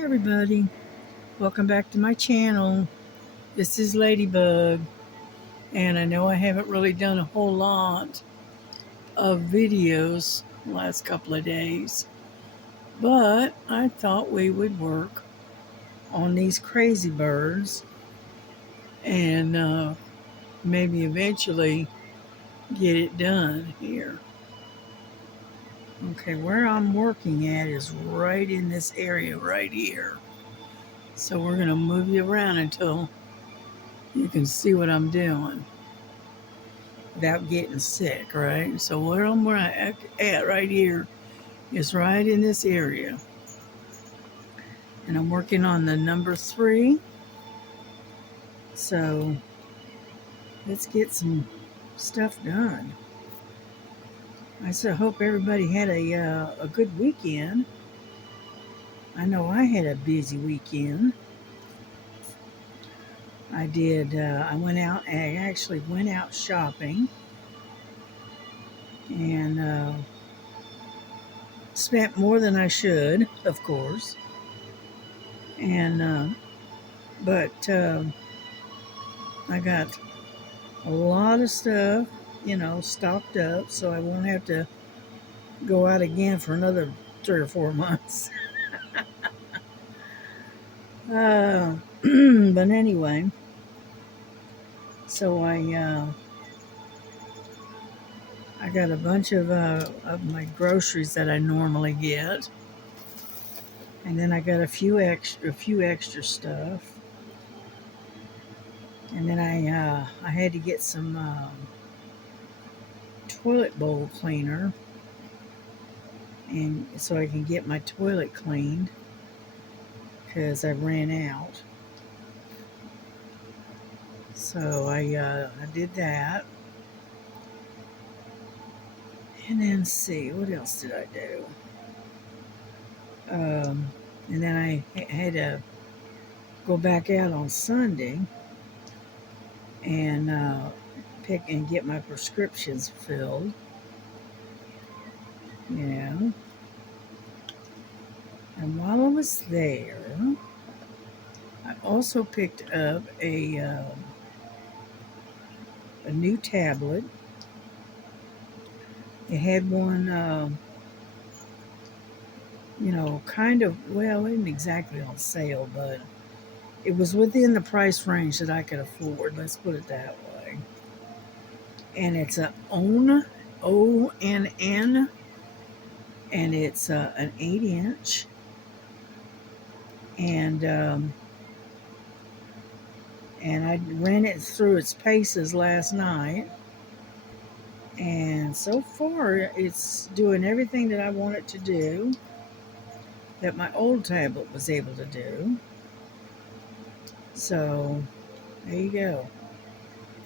Hi everybody, welcome back to my channel. This is Ladybug, and I know I haven't really done a whole lot of videos the last couple of days, but I thought we would work on these crazy birds and maybe eventually get it done here. Okay, where I'm working at is right in this area right here. So we're going to move you around until you can see what I'm doing without getting sick, right? So where I'm at right here is right in this area. And I'm working on the number 3. So let's get some stuff done. I so hope everybody had a good weekend. I know I had a busy weekend. I did. I actually went out shopping and spent more than I should, of course. And but I got a lot of stuff, stocked up, so I won't have to go out again for another 3 or 4 months. But anyway, so I got a bunch of my groceries that I normally get, and then I got a few extra stuff, and then I had to get some toilet bowl cleaner, and so I can get my toilet cleaned because I ran out. So I did that. And then see, what else did I do? And then I had to go back out on Sunday and pick and get my prescriptions filled. You know. And while I was there, I also picked up a new tablet. It had one, kind of, well, it wasn't exactly on sale, but it was within the price range that I could afford. Let's put it that way. And it's a ONN, and it's an 8-inch. And I ran it through its paces last night, and so far it's doing everything that I want it to do, that my old tablet was able to do. So there you go.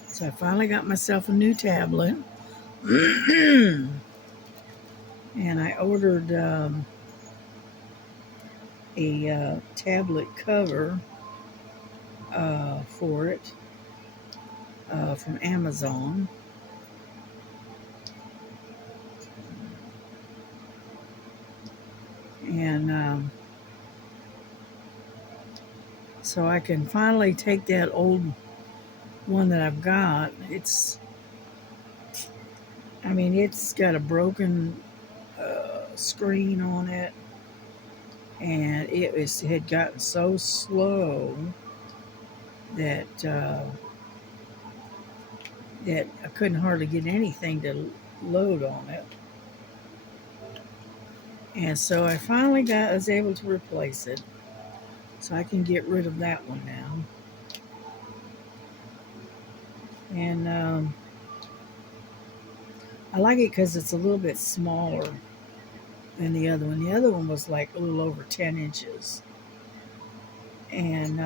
So I finally got myself a new tablet. And I ordered a tablet cover for it from Amazon. And so I can finally take that old one that I've got. It's got a broken screen on it, and had gotten so slow that that I couldn't hardly get anything to load on it. And so I finally was able to replace it, so I can get rid of that one now. And I like it because it's a little bit smaller than the other one. The other one was like a little over 10 inches. And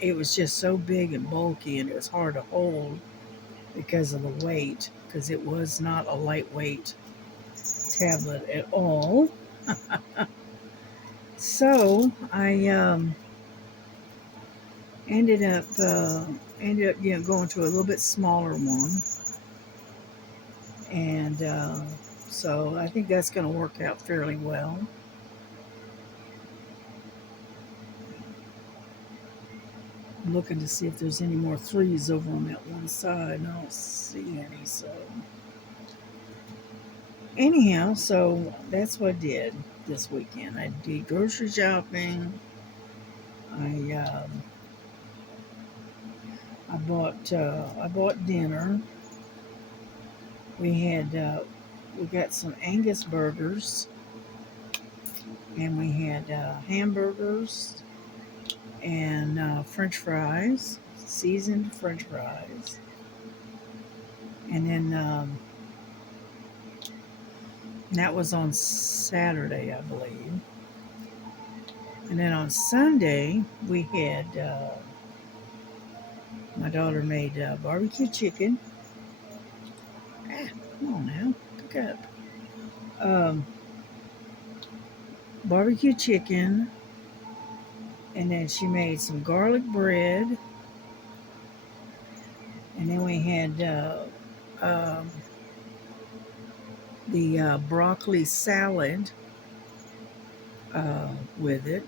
it was just so big and bulky, and it was hard to hold because of the weight, because it was not a lightweight tablet at all. So I ended up going to a little bit smaller one, and so I think that's going to work out fairly well. I'm looking to see if there's any more threes over on that one side, and I don't see any. So, anyhow, so that's what I did this weekend. I did grocery shopping. I I bought dinner. We got some Angus burgers, and we had hamburgers and French fries, seasoned French fries, and then that was on Saturday, I believe. And then on Sunday we had my daughter made barbecue chicken. Ah, come on now, pick up. Um, Barbecue chicken, and then she made some garlic bread, and then we had the broccoli salad with it.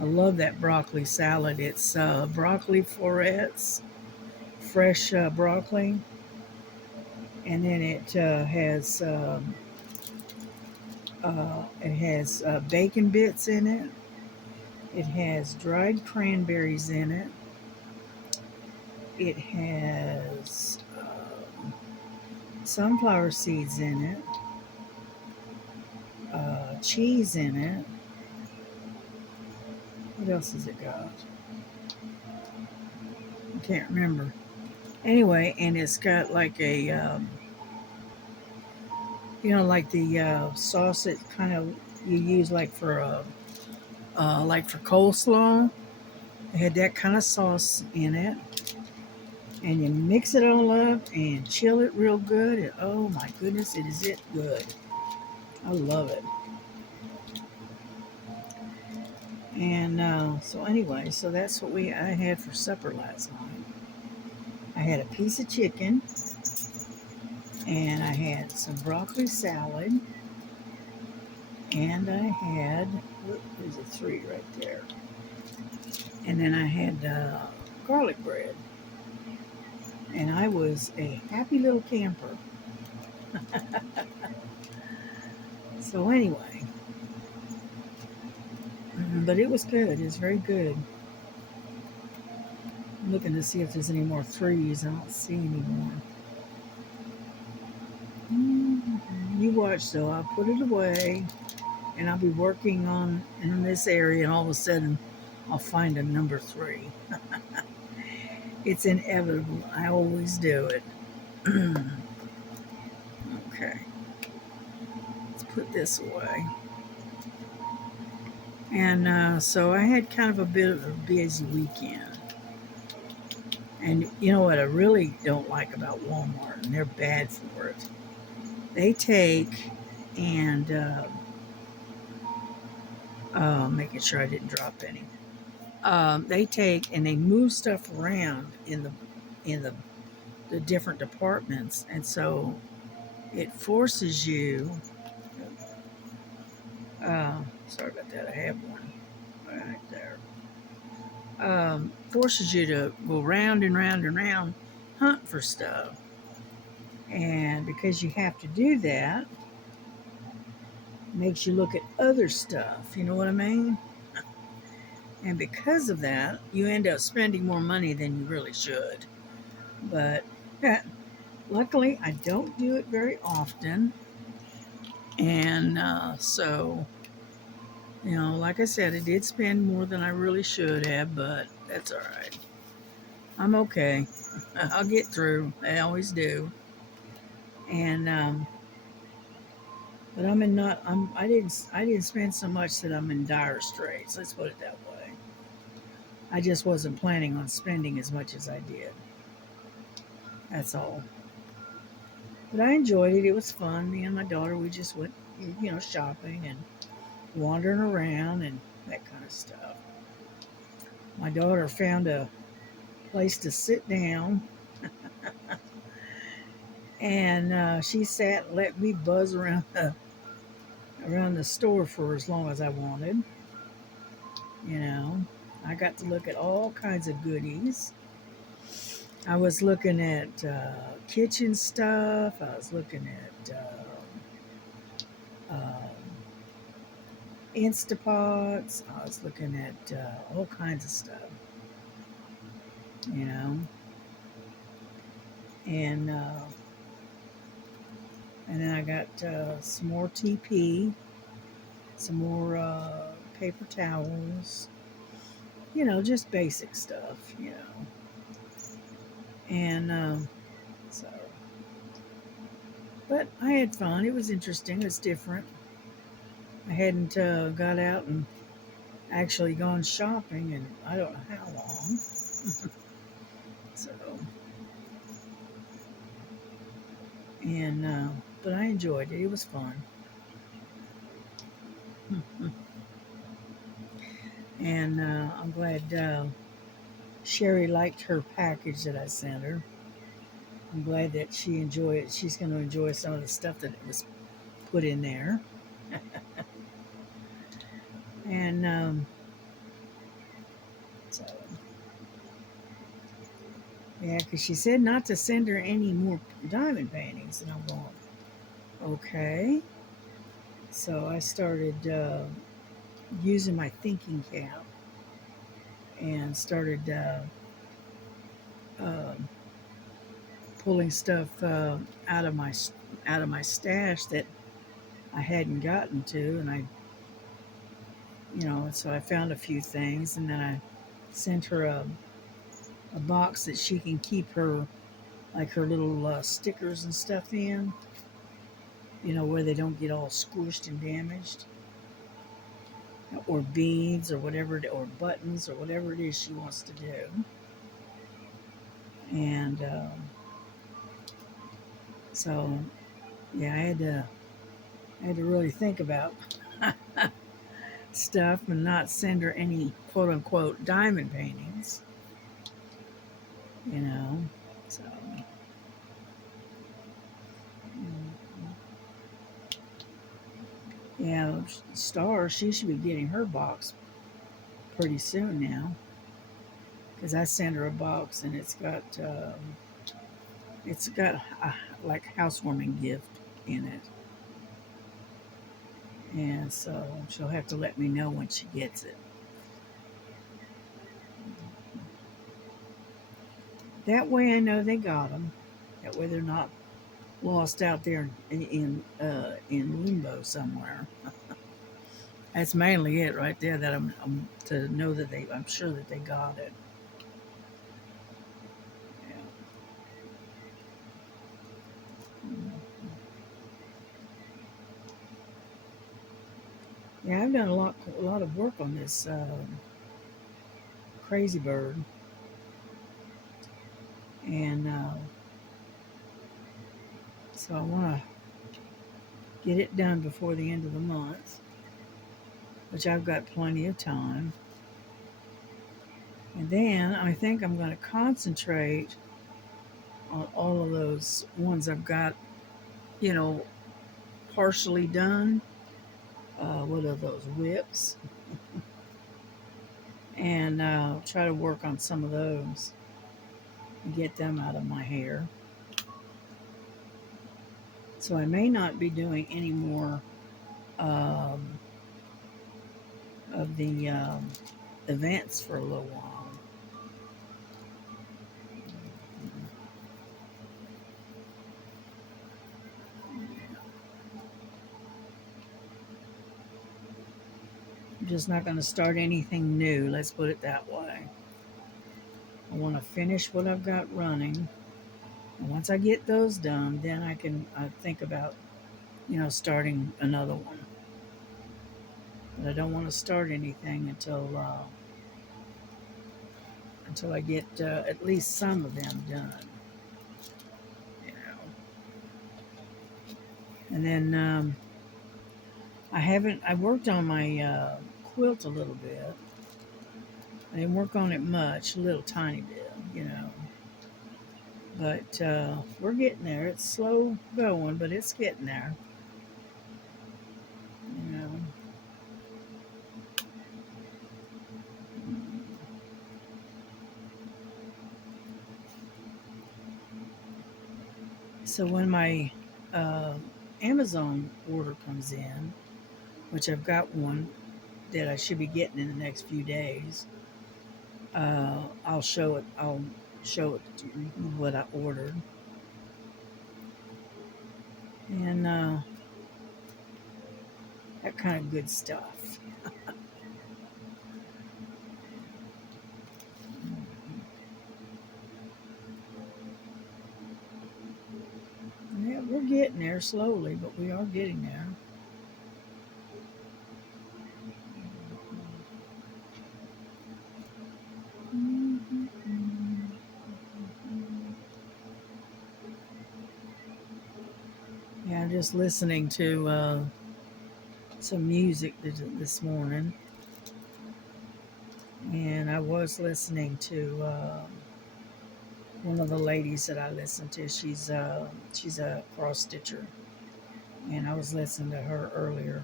I love that broccoli salad. It's broccoli florets, fresh broccoli, and then it has bacon bits in it. It has dried cranberries in it. It has sunflower seeds in it, cheese in it. What else has it got? I can't remember. Anyway, and it's got like a, like the sauce that kind of you use like for coleslaw. It had that kind of sauce in it, and you mix it all up and chill it real good. And oh my goodness, it good. I love it. And so anyway, so that's what I had for supper last night. I had a piece of chicken, and I had some broccoli salad, and I had, there's a 3 right there, and then I had garlic bread, and I was a happy little camper. So anyway, but it was good. It was very good. I'm looking to see if there's any more 3s. I don't see any more. You watch though. I'll put it away, and I'll be working on in this area, and all of a sudden I'll find a number 3. It's inevitable. I always do it. Okay. Let's put this away. And so I had kind of a bit of a busy weekend. And you know what I really don't like about Walmart, and they're bad for it. They take and making sure I didn't drop any. They take and they move stuff around in the different departments, and so it forces you. Sorry about that. I have one right there. Forces you to go round and round and round, hunt for stuff, and because you have to do that, makes you look at other stuff. You know what I mean? And because of that, you end up spending more money than you really should. But luckily, I don't do it very often. And so, like I said, I did spend more than I really should have, but that's all right. I'm okay. I'll get through. I always do. And but I didn't spend so much that I'm in dire straits. Let's put it that way. I just wasn't planning on spending as much as I did. That's all. But I enjoyed it. It was fun. Me and my daughter, we just went, shopping and wandering around and that kind of stuff. My daughter found a place to sit down, and she sat and let me buzz around the store for as long as I wanted. You know, I got to look at all kinds of goodies. I was looking at kitchen stuff. I was looking at Instapots. I was looking at all kinds of stuff, you know. And and then I got some more TP, some more paper towels, you know, just basic stuff, you know. And so, but I had fun. It was interesting. It was different. I hadn't got out and actually gone shopping in I don't know how long. So, and but I enjoyed it. It was fun. And I'm glad Sherry liked her package that I sent her. I'm glad that she enjoyed it. She's going to enjoy some of the stuff that was put in there. And so, yeah, because she said not to send her any more diamond paintings. And I'm going, okay. So I started using my thinking cap and started uh, pulling stuff out of my stash that I hadn't gotten to, and I, you know, so I found a few things, and then I sent her a box that she can keep her like her little stickers and stuff in, you know, where they don't get all squished and damaged, or beads or whatever, or buttons or whatever it is she wants to do, and so yeah, I had to really think about stuff and not send her any quote unquote diamond paintings, you know. So, yeah, Star, she should be getting her box pretty soon now because I sent her a box and it's got a, like housewarming gift in it, and so she'll have to let me know when she gets it. That way, I know they got them. That way, they're not lost out there in limbo somewhere. That's mainly it right there. That I'm to know that I'm sure that they got it. Yeah. Yeah, I've done a lot of work on this crazy bird, and so I want to get it done before the end of the month, which I've got plenty of time. And then I think I'm going to concentrate on all of those ones I've got, you know, partially done. What are those whips? And try to work on some of those and get them out of my hair. So I may not be doing any more um, of the events for a little while. I'm just not going to start anything new, let's put it that way. I want to finish what I've got running. And once I get those done, then I can think about, you know, starting another one. But I don't want to start anything until I get at least some of them done. You know, and then I worked on my quilt a little bit. I didn't work on it much, a little tiny bit, you know. But we're getting there. It's slow going, but it's getting there. You know. So when my uh, Amazon order comes in, which I've got one that I should be getting in the next few days, I'll show it. I'll show it to you what I ordered, and that kind of good stuff. Yeah, we're getting there slowly, but we are getting there. Yeah, I'm just listening to some music this morning, and I was listening to one of the ladies that I listen to. She's a cross stitcher, and I was listening to her earlier.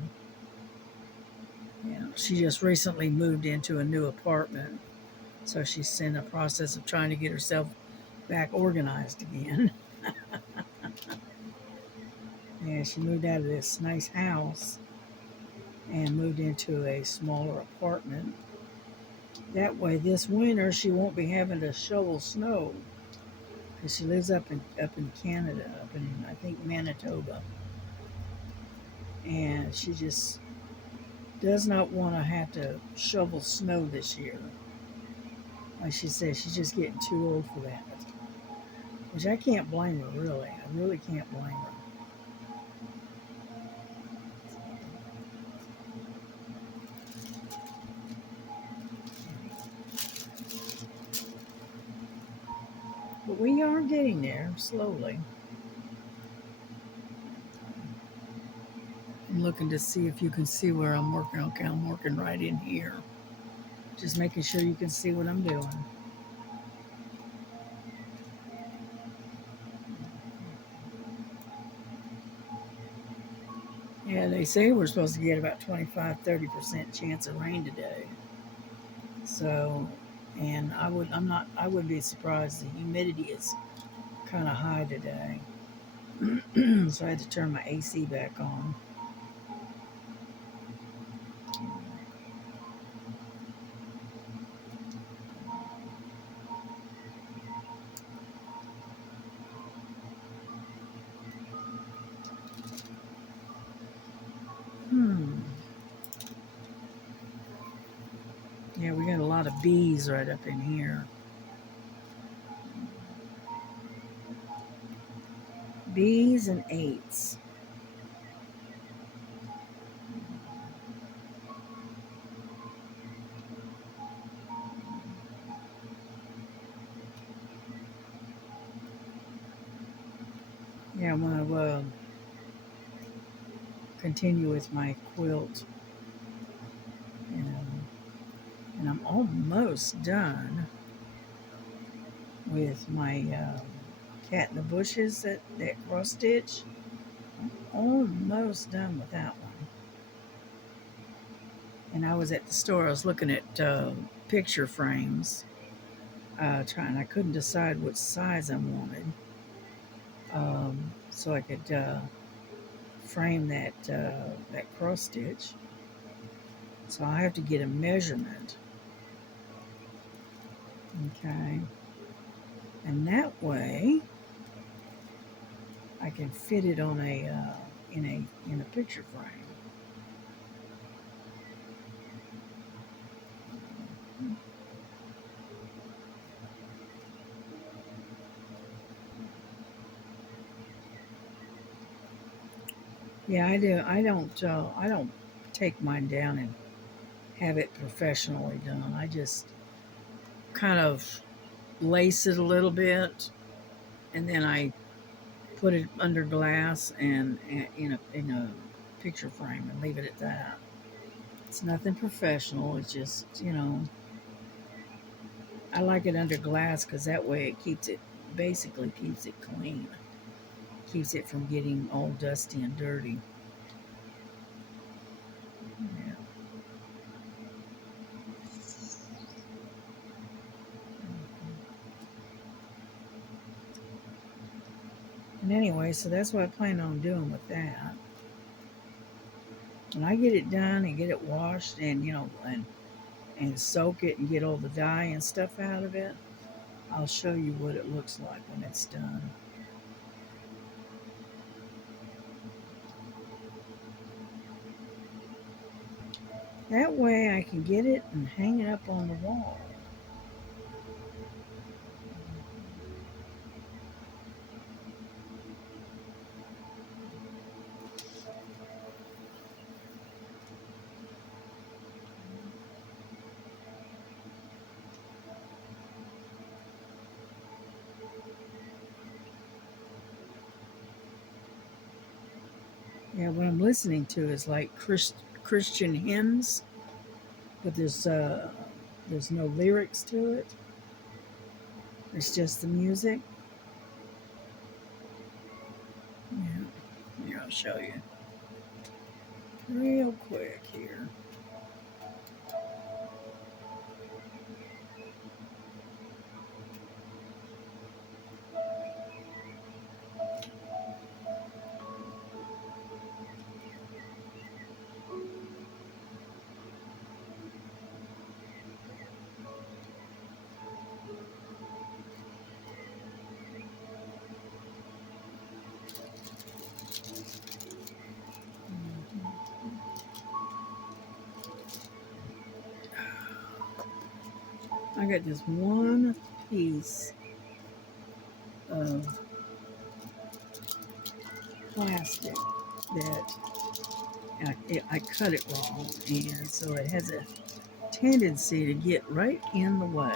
Yeah, she just recently moved into a new apartment, so she's in the process of trying to get herself back organized again. Yeah, she moved out of this nice house and moved into a smaller apartment. That way, this winter she won't be having to shovel snow because she lives up in Canada, up in I think Manitoba, and she just does not want to have to shovel snow this year. Like she says, she's just getting too old for that. Which I can't blame her, really. I really can't blame her. But we are getting there slowly. I'm looking to see if you can see where I'm working. Okay, I'm working right in here. Just making sure you can see what I'm doing. Yeah, they say we're supposed to get about 25-30% chance of rain today. So, and I wouldn't be surprised. The humidity is kind of high today. So I had to turn my AC back on. Hmm. Yeah, we got a lot of bees right up in here. Bees and ants. Yeah, I'm gonna continue with my quilt, and, and I'm almost done with my cat in the bushes that cross stitch. Almost done with that one. And I was at the store. I was looking at picture frames, trying. I couldn't decide which size I wanted, so I could frame that cross stitch. So I have to get a measurement. Okay, and that way I can fit it on in a picture frame. Yeah, I do. I don't take mine down and have it professionally done. I just kind of lace it a little bit, and then I put it under glass and in a picture frame and leave it at that. It's nothing professional. It's just I like it under glass because that way it basically keeps it clean, keeps it from getting all dusty and dirty. Yeah. And anyway, so that's what I plan on doing with that. When I get it done and get it washed and, and soak it and get all the dye and stuff out of it, I'll show you what it looks like when it's done. That way I can get it and hang it up on the wall. Yeah, what I'm listening to is like Christian hymns, but there's no lyrics to it. It's just the music. Yeah, here I'll show you real quick here. I got this one piece of plastic that I cut it wrong, and so it has a tendency to get right in the way.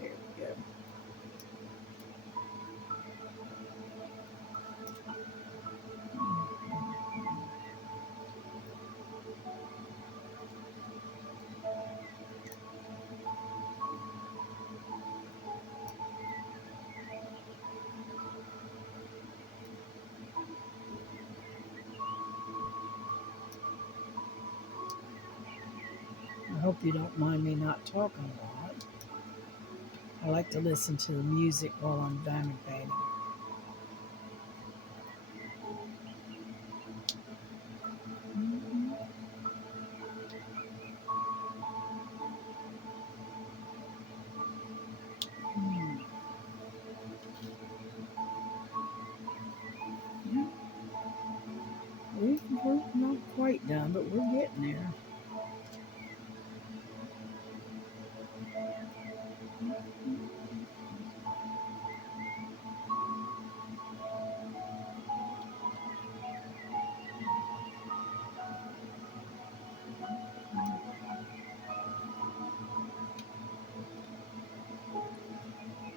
There we go. I hope you don't mind me not talking a lot. I like to listen to the music while I'm diamond painting. Yeah, we're not quite done, but we're getting there.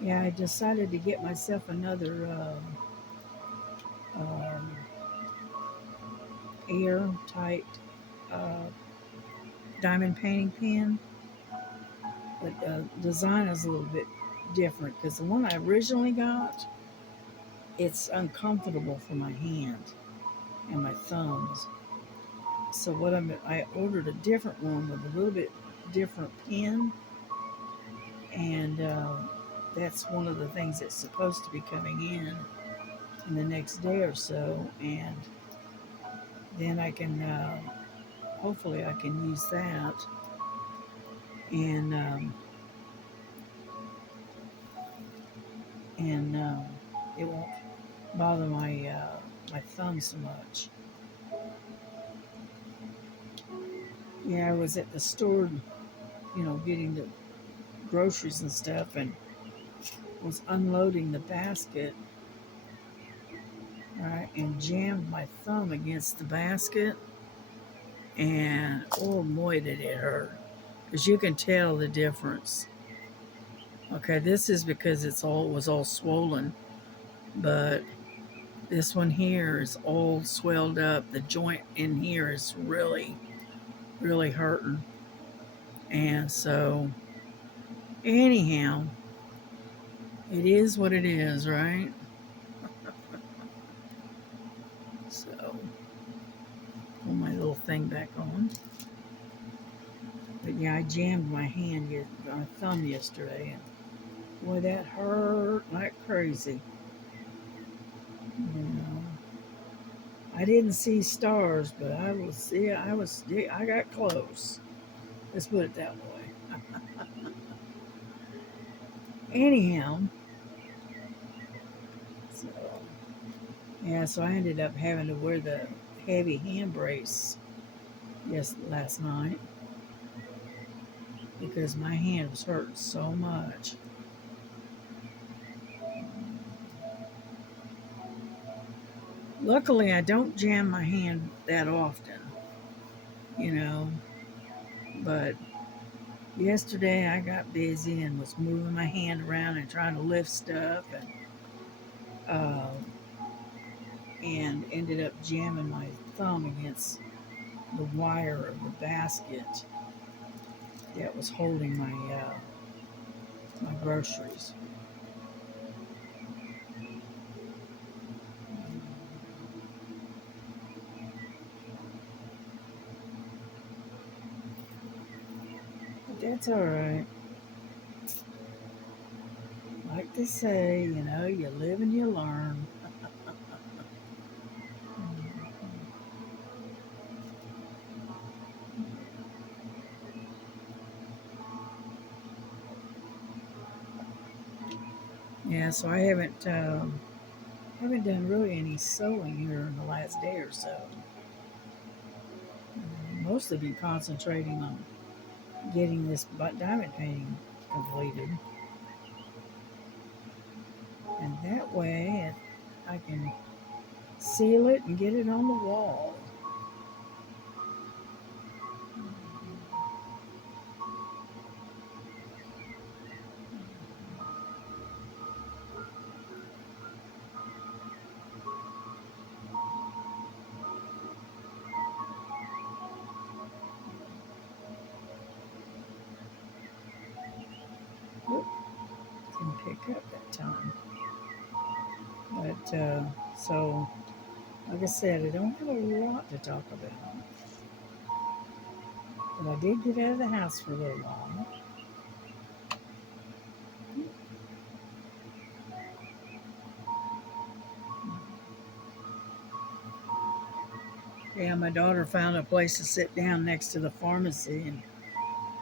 Yeah, I decided to get myself another um, airtight uh, diamond painting pen, but the design is a little bit different because the one I originally got, it's uncomfortable for my hand and my thumbs. So I ordered a different one with a little bit different pen, and that's one of the things that's supposed to be coming in the next day or so, and then I can hopefully I can use that, and and it won't bother my thumb so much. Yeah, I was at the store, getting the groceries and stuff, and was unloading the basket, right, and jammed my thumb against the basket, and oh boy, did it hurt! Because you can tell the difference. Okay, this is because was all swollen, but this one here is all swelled up. The joint in here is really, really hurting. And so, anyhow, it is what it is, right? So, pull my little thing back on. But yeah, I jammed my thumb yesterday. Boy, that hurt like crazy. You know, I didn't see stars, but I got close. Let's put it that way. Anyhow, so yeah, so I ended up having to wear the heavy hand brace last night because my hand was hurting so much. Luckily, I don't jam my hand that often, you know, but yesterday I got busy and was moving my hand around and trying to lift stuff uh, and ended up jamming my thumb against the wire of the basket that was holding my groceries. But that's all right. Like they say, you live and you learn. Yeah, so I haven't done really any sewing here in the last day or so. Mostly been concentrating on getting this diamond painting completed, and that way I can seal it and get it on the wall. Oop, didn't pick up that time. But so, like I said, I don't have a lot to talk about, but I did get out of the house for a little while. Yeah, my daughter found a place to sit down next to the pharmacy, and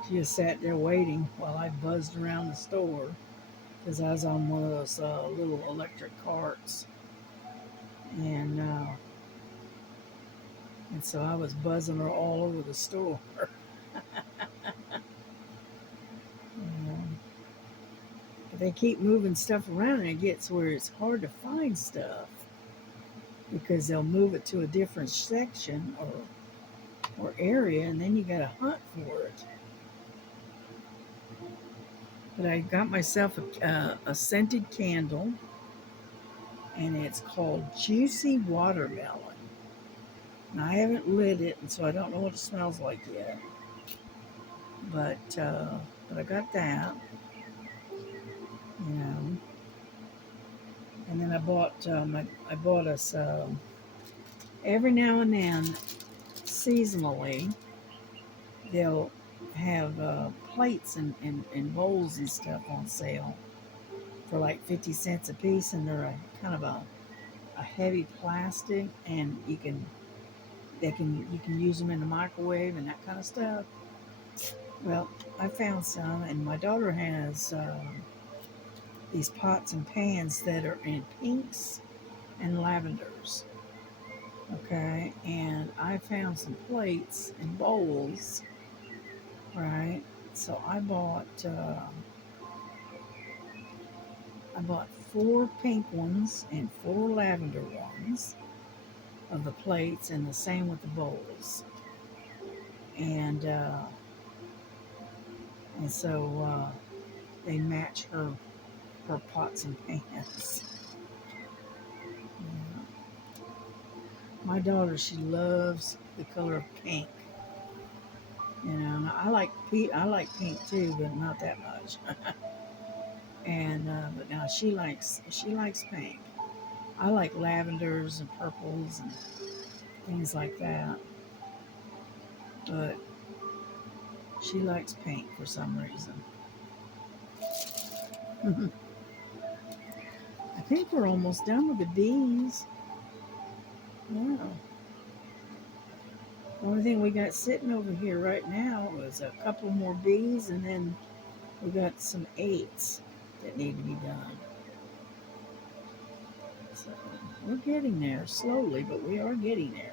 she just sat there waiting while I buzzed around the store because I was on one of those little electric carts, and uh, and so I was buzzing her all over the store. Um, but they keep moving stuff around, and it gets where it's hard to find stuff because they'll move it to a different section or area, and then you got to hunt for it. But I got myself a scented candle, and it's called Juicy Watermelon. Now, I haven't lit it, and so I don't know what it smells like yet. But I got that, you know. And then I bought us every now and then, seasonally, they'll have plates and bowls and stuff on sale for like 50 cents a piece, and they're kind of a heavy plastic, and you can use them in the microwave and that kind of stuff. Well, I found some, and my daughter has these pots and pans that are in pinks and lavenders. Okay, and I found some plates and bowls, right? So I bought four pink ones and four lavender ones of the plates, and the same with the bowls. And they match her pots and pans. Yeah. My daughter, she loves the color of pink. I like pink too, but not that much. And but now she likes pink. I like lavenders and purples and things like that, but she likes pink for some reason. I think we're almost done with the bees. Yeah. The only thing we got sitting over here right now is a couple more bees, and then we got some eights that need to be done. So we're getting there slowly, but we are getting there.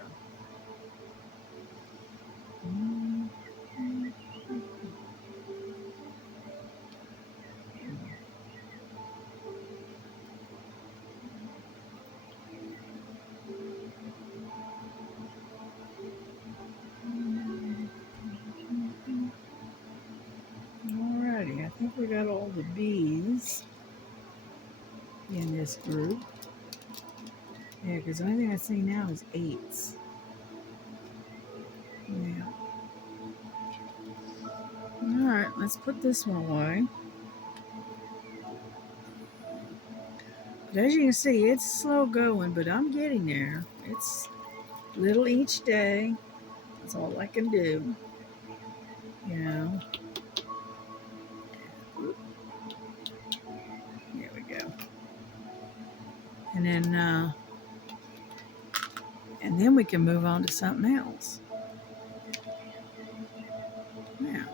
Alrighty, I think we got all the bees in this group. Yeah, because the only thing I see now is eights. Yeah. Alright, let's put this one away. But as you can see, it's slow going, but I'm getting there. It's little each day. That's all I can do. You know. There we go. And then we can move on to something else. Yeah.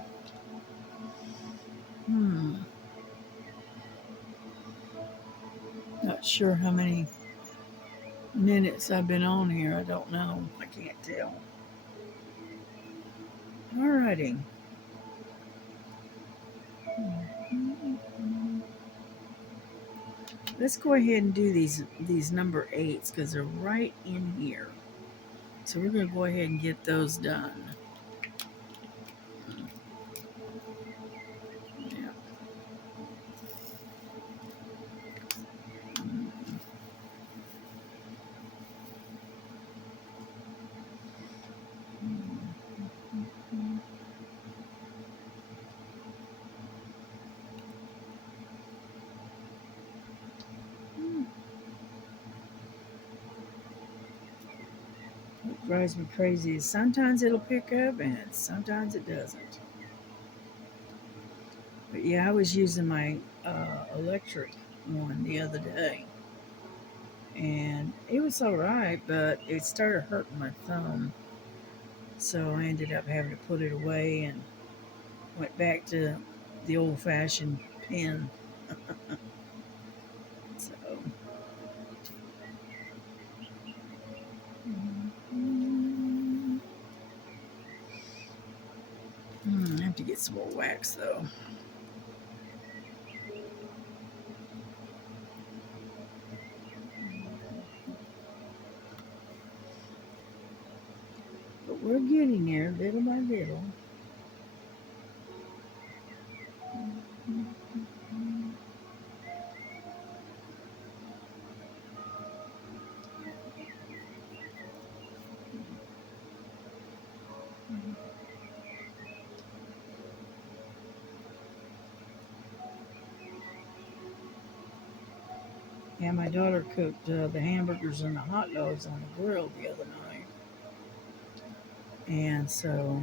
Not sure how many minutes I've been on here. I don't know. I can't tell. Alrighty. Let's go ahead and do these number 8s because they're right in here. So we're going to go ahead and get those done. Yeah. What drives me crazy is sometimes it'll pick up and sometimes it doesn't. But yeah, I was using my electric one the other day. And it was alright, but it started hurting my thumb. So I ended up having to put it away and went back to the old-fashioned pen. So I have to get some more wax though. But we're getting there little by little. Yeah, my daughter cooked the hamburgers and the hot dogs on the grill the other night. And so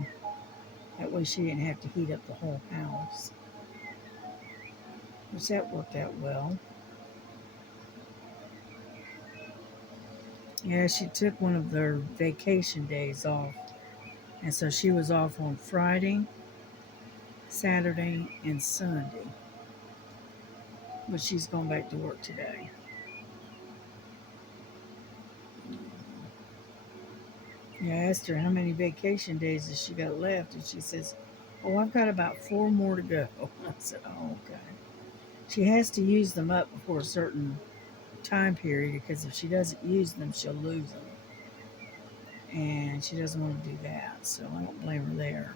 that way she didn't have to heat up the whole house. Which that worked out well. Yeah, she took one of their vacation days off. And so she was off on Friday, Saturday, and Sunday. But she's going back to work today. Yeah, I asked her how many vacation days has she got left, and she says, "Oh, I've got about 4 more to go." I said, "Oh, okay." She has to use them up before a certain time period because if she doesn't use them, she'll lose them. And she doesn't want to do that, so I don't blame her there.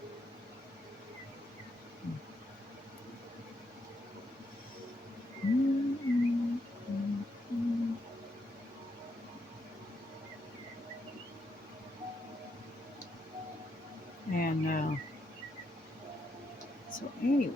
And so anyway,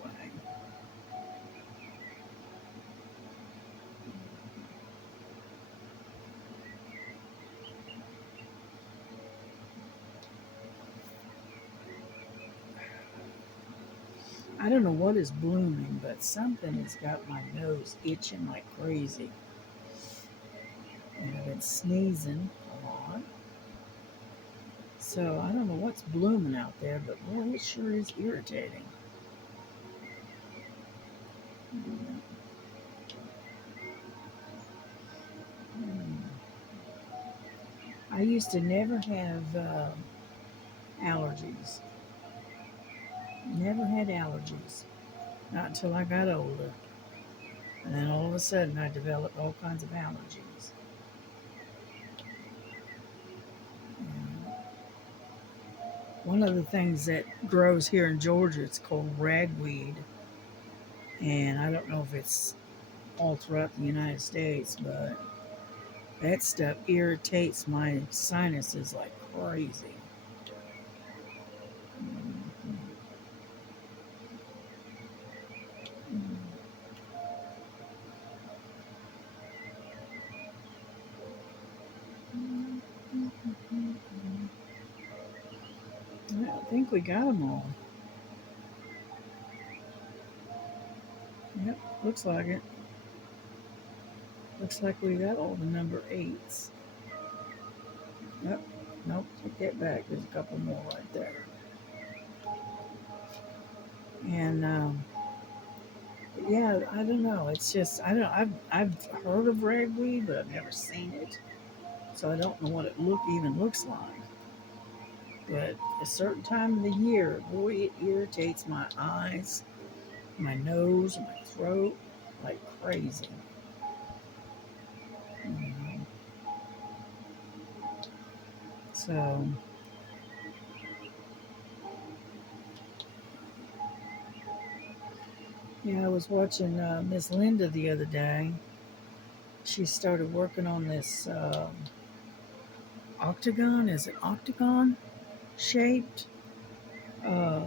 I don't know what is blooming, but something has got my nose itching like crazy. And I've been sneezing a lot. So I don't know what's blooming out there, but boy, it sure is irritating. I used to never have allergies. Never had allergies. Not until I got older. And then all of a sudden I developed all kinds of allergies. And one of the things that grows here in Georgia, it's called ragweed. And I don't know if it's all throughout the United States, but that stuff irritates my sinuses like crazy. I think we got them all. Yep, looks like it. Looks like we got all the number 8s. Yep, nope, take that back. There's a couple more right there. And yeah, I don't know. It's just I don't. I've heard of ragweed, but I've never seen it, so I don't know what it even looks like. But a certain time of the year, boy, it irritates my eyes, my nose, my throat like crazy. Mhm. So yeah, I was watching Miss Linda the other day. She started working on this octagon. Is it octagon shaped uh,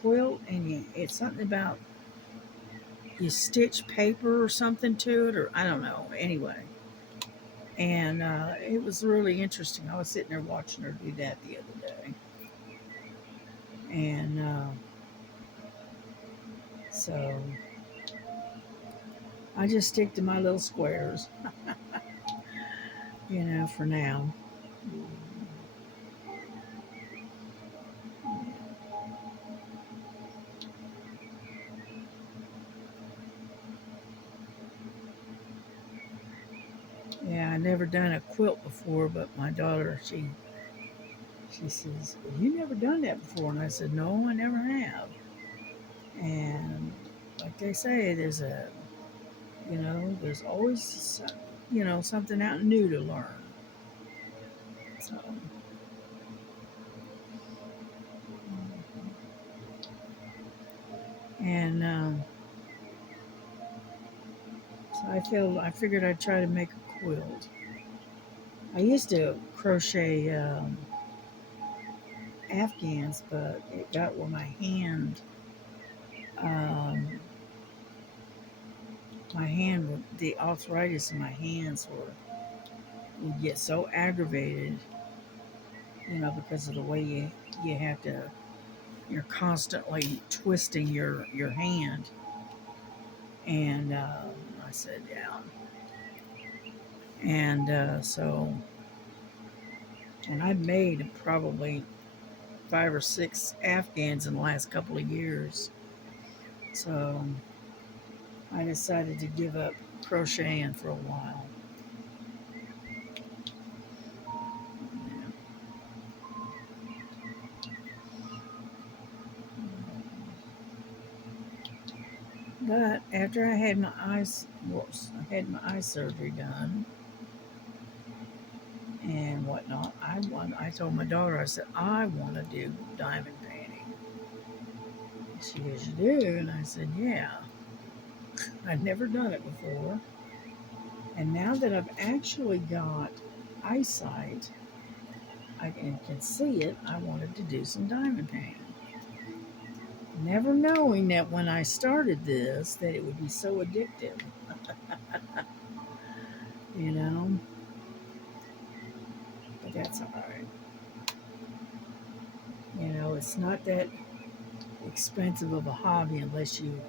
quilt? And it's something about you stitch paper or something to it, or I don't know. Anyway, and it was really interesting. I was sitting there watching her do that the other day, and so I just stick to my little squares, for now. Yeah, I never done a quilt before, but my daughter, she says, well, "You never done that before?" And I said, "No, I never have." And like they say, there's always something out new to learn. So, and so I figured I'd try to make a quilt. I used to crochet Afghans, but it got where um, the arthritis in my hands would get so aggravated, because of the way you have to, you're constantly twisting your hand. And I said, yeah. And and I've made probably 5 or 6 Afghans in the last couple of years. So I decided to give up crocheting for a while. But after I had my eye surgery done and whatnot. I told my daughter, I said, I want to do diamond painting. She goes, "You do?" And I said, "Yeah." I'd never done it before. And now that I've actually got eyesight, I can see it, I wanted to do some diamond painting. Never knowing that when I started this, that it would be so addictive, you know? But that's all right. It's not that expensive of a hobby unless you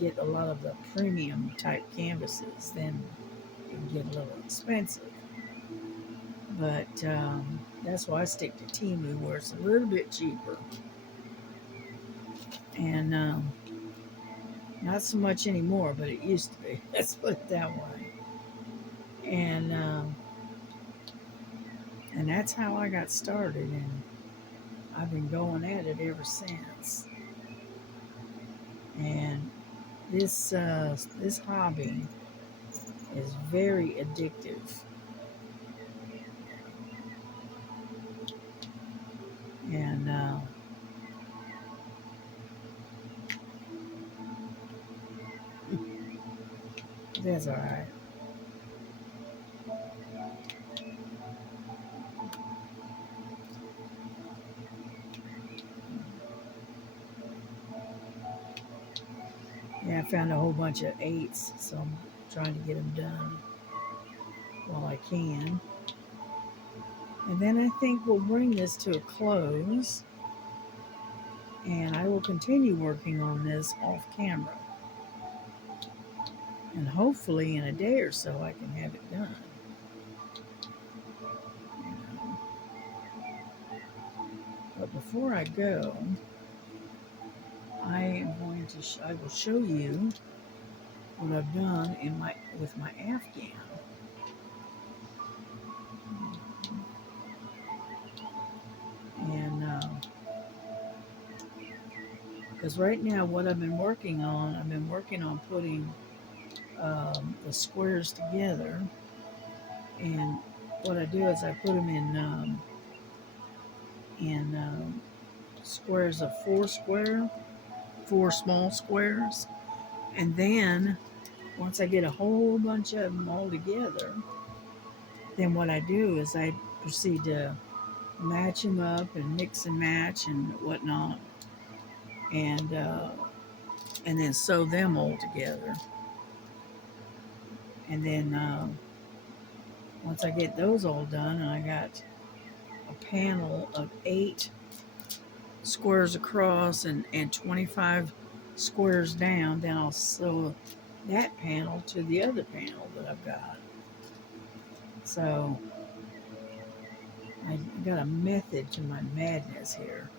get a lot of the premium type canvases. Then it can get a little expensive. But that's why I stick to Temu, where it's a little bit cheaper. And not so much anymore, but it used to be. Let's put it that way. And that's how I got started, and I've been going at it ever since. And this hobby is very addictive. And that's all right. Yeah, I found a whole bunch of 8s, so I'm trying to get them done while I can. And then I think we'll bring this to a close, and I will continue working on this off camera. And hopefully in a day or so I can have it done. You know. But before I go, I will show you what I've done with my Afghan. And because right now what I've been working on putting the squares together. And what I do is I put them in squares of 4 small squares. And then once I get a whole bunch of them all together, then what I do is I proceed to match them up and mix and match and whatnot, and then sew them all together. And then once I get those all done, and I got a panel of 8 squares across and 25 squares down, then I'll sew that panel to the other panel that I've got. So I got a method to my madness here.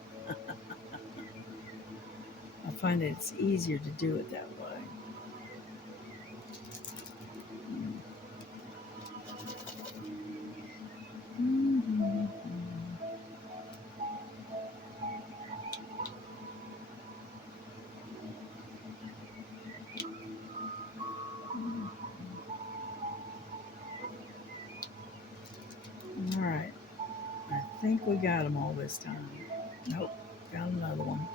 I find that it's easier to do it that way. All right. I think we got them all this time. Nope. Got another one.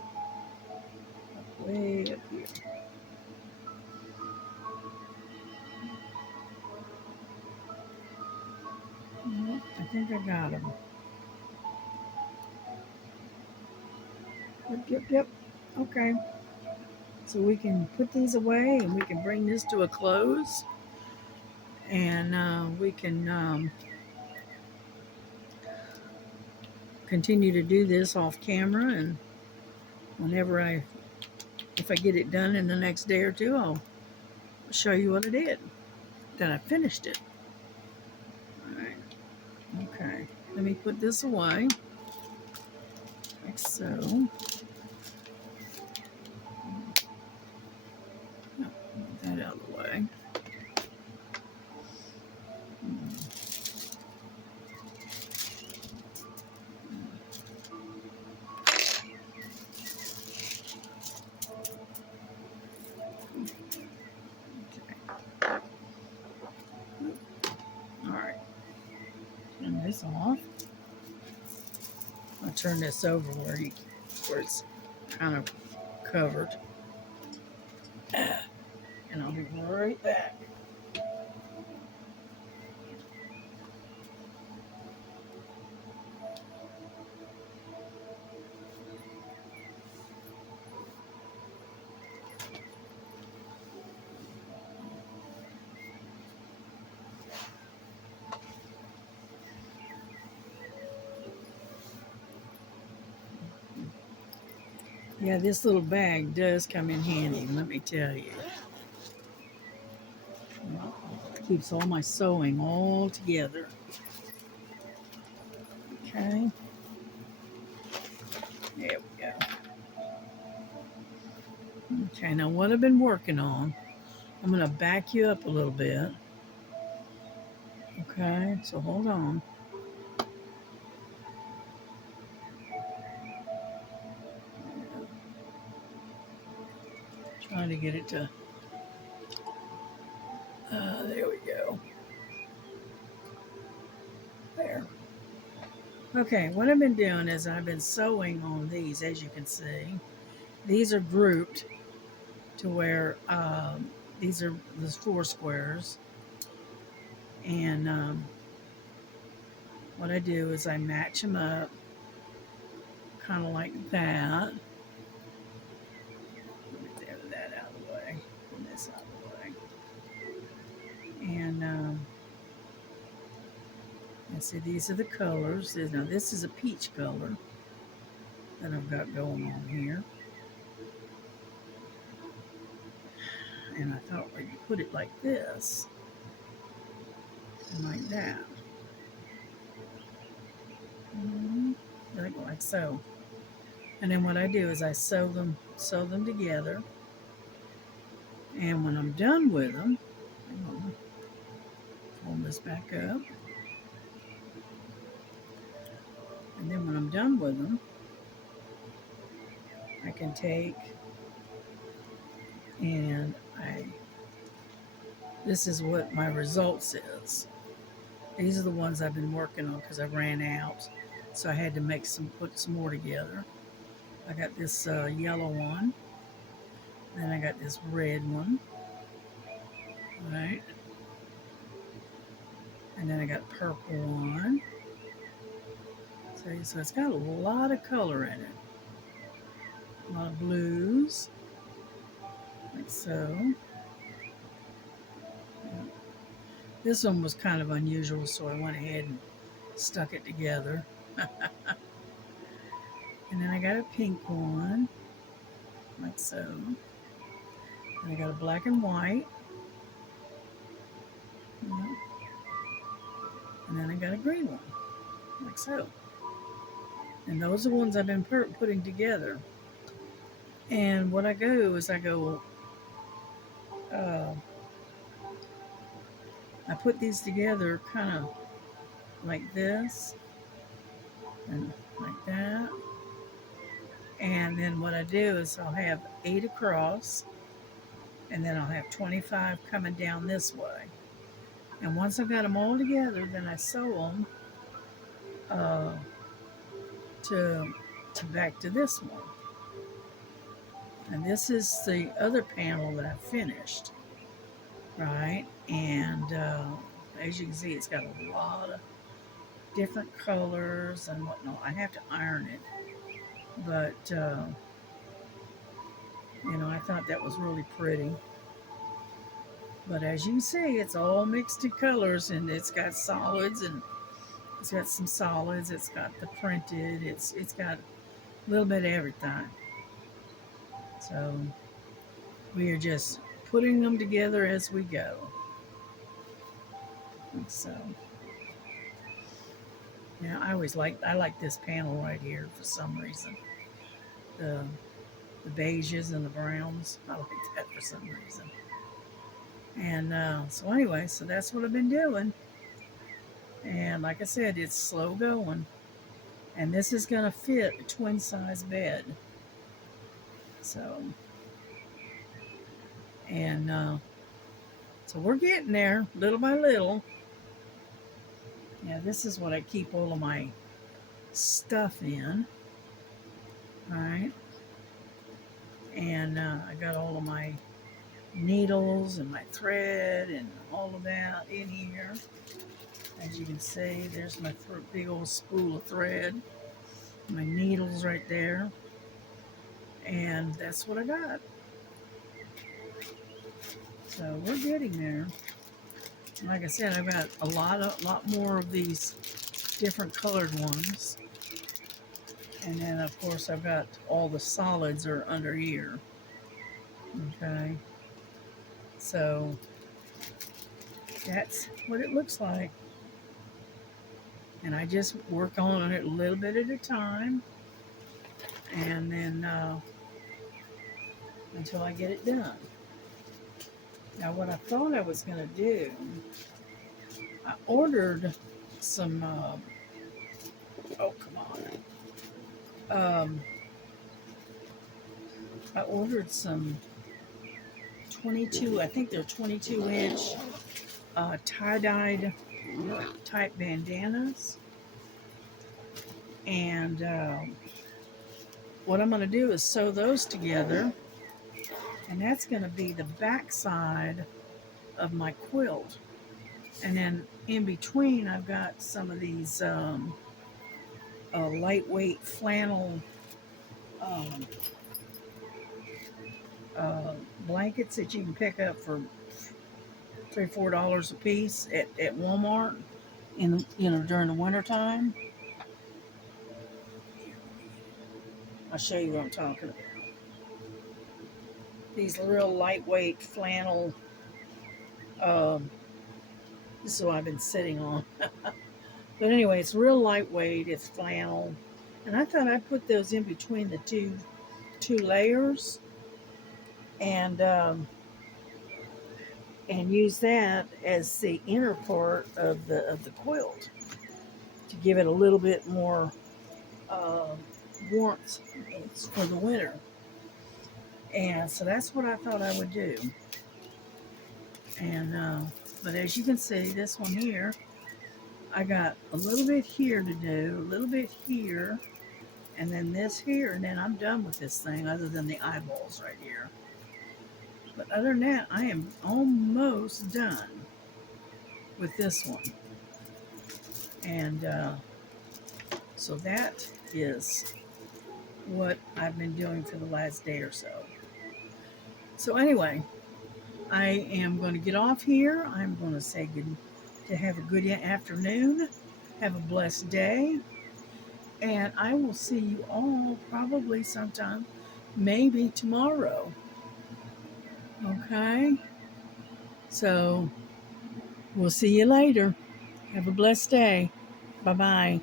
Way up here. Nope, I think I got them. Yep. Okay. So we can put these away and we can bring this to a close. And we can continue to do this off camera. And if I get it done in the next day or two, I'll show you what I did. That I finished it. All right. Okay. Let me put this away. Like so. Get that out of the way. Alright, turn this off. I'll turn this over where it's kind of covered. And I'll be right back. Yeah, this little bag does come in handy, let me tell you. Keeps all my sewing all together. Okay. There we go. Okay, now what I've been working on, I'm going to back you up a little bit. Okay, so hold on. Trying to get it to, there we go. There. Okay, what I've been doing is I've been sewing on these, as you can see. These are grouped to where these are the 4 squares. And what I do is I match them up kind of like that. Let me get that out of the way, and this out of the way. And see, these are the colors. Now this is a peach color that I've got going on here. And I thought I could put it like this, and like that. Like so. And then what I do is I sew them together. And when I'm done with them, pull this back up. And then when I'm done with them, I can take and this is what my results is. These are the ones I've been working on because I ran out. So I had to put some more together. I got this yellow one. Then I got this red one. Right. And then I got purple one. See, so it's got a lot of color in it. A lot of blues. Like so. This one was kind of unusual, so I went ahead and stuck it together. And then I got a pink one, like so. And I got a black and white. And then I got a green one, like so. And those are the ones I've been putting together. And what I go is I put these together kind of like this and like that. And then what I do is I'll have 8 across, and then I'll have 25 coming down this way. And once I've got them all together, then I sew them to back to this one. And this is the other panel that I finished, right? And as you can see, it's got a lot of different colors and whatnot. I have to iron it, but you know, I thought that was really pretty. But as you can see, it's all mixed in colors, and it's got solids, and it's got some solids, it's got the printed, it's got a little bit of everything. So we are just putting them together as we go. So yeah, I like this panel right here for some reason. The beiges and the browns, I like that for some reason. And so anyway, so that's what I've been doing. And like I said, it's slow going. And this is going to fit a twin size bed. So, and so we're getting there little by little. Yeah, this is what I keep all of my stuff in. All right. And I got all of my needles and my thread and all of that in here. As you can see, there's my big old spool of thread. My needles right there. And that's what I got. So we're getting there. Like I said, I've got a lot more of these different colored ones. And then, of course, I've got all the solids are under here. Okay. So that's what it looks like. And I just work on it a little bit at a time. And then until I get it done. Now, what I thought I was going to do, I ordered some, oh, come on. I ordered some 22, I think they're 22-inch tie-dyed type bandanas. And what I'm going to do is sew those together. And that's going to be the back side of my quilt. And then in between, I've got some of these lightweight flannel blankets that you can pick up for $3-4 a piece at Walmart during the winter time. I'll show you what I'm talking about. These real lightweight flannel. This is what I've been sitting on. But anyway, it's real lightweight. It's flannel, and I thought I'd put those in between the two layers, and use that as the inner part of the quilt to give it a little bit more warmth for the winter. And so that's what I thought I would do. And but as you can see, this one here, I got a little bit here to do, a little bit here, and then this here, and then I'm done with this thing other than the eyeballs right here. But other than that, I am almost done with this one. And so that is what I've been doing for the last day or so. So anyway, I am going to get off here. I'm going to say have a good afternoon. Have a blessed day. And I will see you all probably sometime, maybe tomorrow. Okay? So we'll see you later. Have a blessed day. Bye-bye.